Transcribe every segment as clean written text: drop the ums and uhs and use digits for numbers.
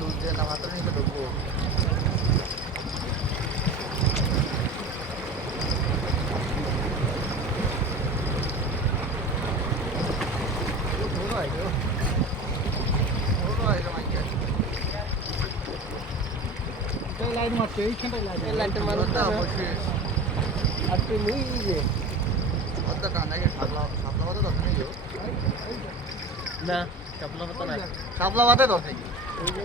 Loose দিয়ে না মাত্র নিচে ঢুকবো। লাইট মারছে এইখানটায় লাইটের মানুষ আর তুই নেই যে না শাপলা পাতা না শাপলা পাতা তো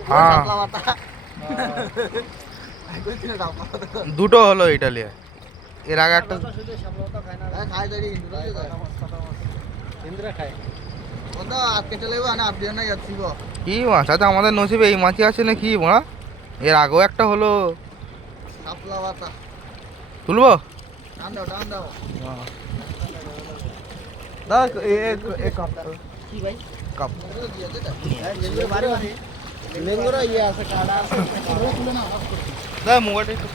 শাপলা পাতা দুটো হলো ইটালিয়া। এর আগে একটা খাই দাঁড়ি ইন্দ্রা খায় ওটা আজকে চলে যাবো না আপনি না যাচ্ছি কি মাছ আছে আমাদের নসিবে? এই মাছই আছে না কি বড়া? এর আগেও একটা হলো। শাপলা পাতা তুলবো? টান দাও টান দাও। দেখ এ কাপ কি ভাই কাপ লেঙ্গুরা ইয়ে আছে কাড়া আছে দেখ মোবাইলটা একটু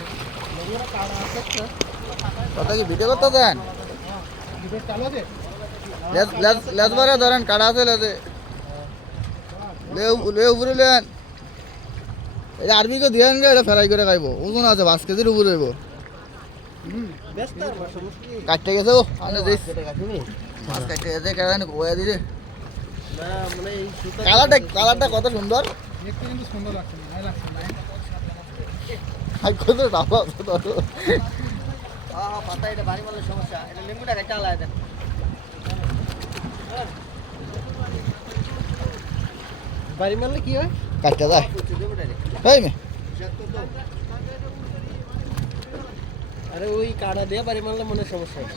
লেঙ্গুরা কাড়া আছে কথা কি ভিডিও করতে দেন? ভিডিও চালু আছে লেজ বারে ধরেন কাটা আছে লেজে লে উপরে লেন। এই আরবিকে দিয়ে আনবে, এটা ফ্রাই করে খাইবো। ওজন আছে 5 কেজির উপরে হইব। ব্যস্ত আর সমস্যা কাটতে গেছে ও আনে দিস মাছ কাটতে গেছে কেন গোয়া দিলে না মানে এই সুতা কালারটা কত সুন্দর। দেখতে কিন্তু সুন্দর লাগছে না লাগছে না আর কত ডাবা আছে তো। হ্যাঁ পাতা এটা বাড়ি মারলে সমস্যা এটা লেঙ্গুটা কেটে আলাদা দেন বাড়ি মারলে কি হয় কাটতে যায় তাই মে আরে ওই কাটা দিয়ে বাড়ি মারলে মনে সমস্যা হয়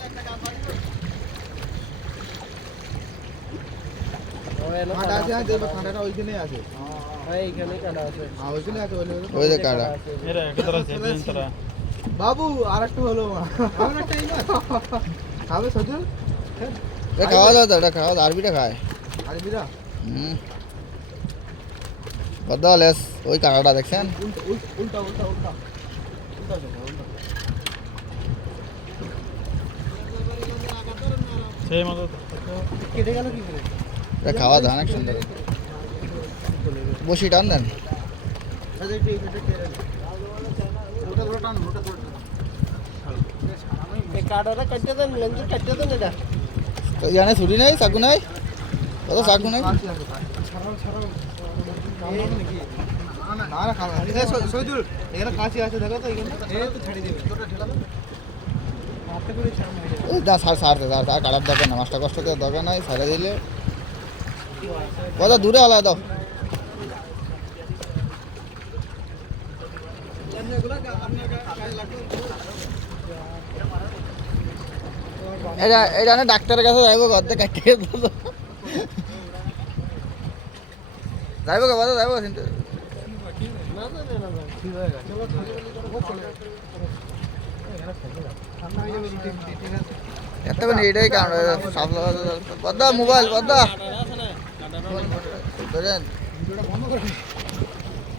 ঠান্ডাটা ওইখানে আছে এইখানে কাটা আছে ওইখানে আছে ওই যে কাটা বাবু আর একটু হলো খাবে সজল খাওয়া দাও তো, এটা খাওয়া দাও। আরবিটা খায় আরবিরা বদা লেস ওই কাটাটা দেখছেন উল্টা উল্টা উল্টা সেই মতো কেটে গেল কি করে এটা খাওয়া দাও অনেক সুন্দর। বসি টান দেন এই কাটাটা কাটতে দেন লেন্স কাটতে দেন এটা তো ইয়ানে ছুরি নাই চাকু নাই কত চাকু নাই কাটার দরকার না, মাছটা কষ্ট করে দরকার নাই, ছেড়ে দিলে কত দূরে আলাদা দাও। এটা ডাক্তারের কাছে যাইব ঘর কাটিয়ে যাইব কে বাদা যাইব কিন্তু এতক্ষণ এইটাই কারণ বদ্দা মোবাইল বদ্দা ধরেন